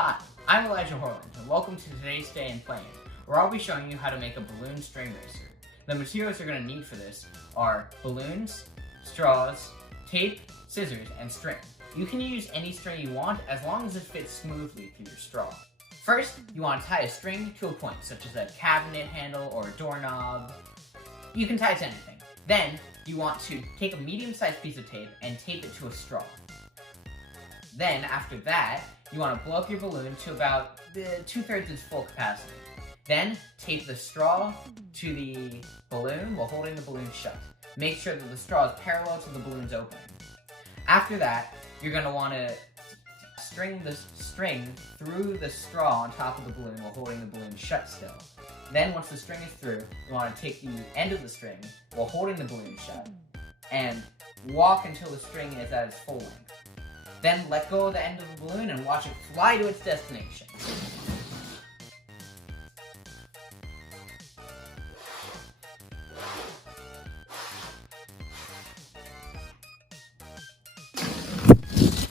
Hi, I'm Elijah Horland, and welcome to today's Day in Playing, where I'll be showing you how to make a balloon string racer. The materials you're going to need for this are balloons, straws, tape, scissors, and string. You can use any string you want as long as it fits smoothly through your straw. First, you want to tie a string to a point, such as a cabinet handle or a doorknob. You can tie it to anything. Then, you want to take a medium-sized piece of tape and tape it to a straw. Then, after that, you want to blow up your balloon to about 2/3 its full capacity. Then, tape the straw to the balloon while holding the balloon shut. Make sure that the straw is parallel to the balloon's opening. After that, you're going to want to string the string through the straw on top of the balloon while holding the balloon shut still. Then, once the string is through, you want to take the end of the string while holding the balloon shut and walk until the string is at its full length. Then let go of the end of the balloon and watch it fly to its destination.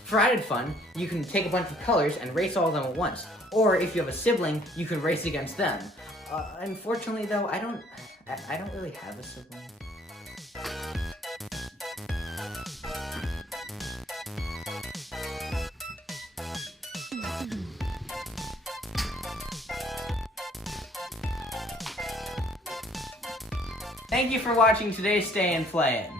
For added fun, you can take a bunch of colors and race all of them at once. Or if you have a sibling, you can race against them. Unfortunately though, I don't really have a sibling. Thank you for watching today's Stay and Playing.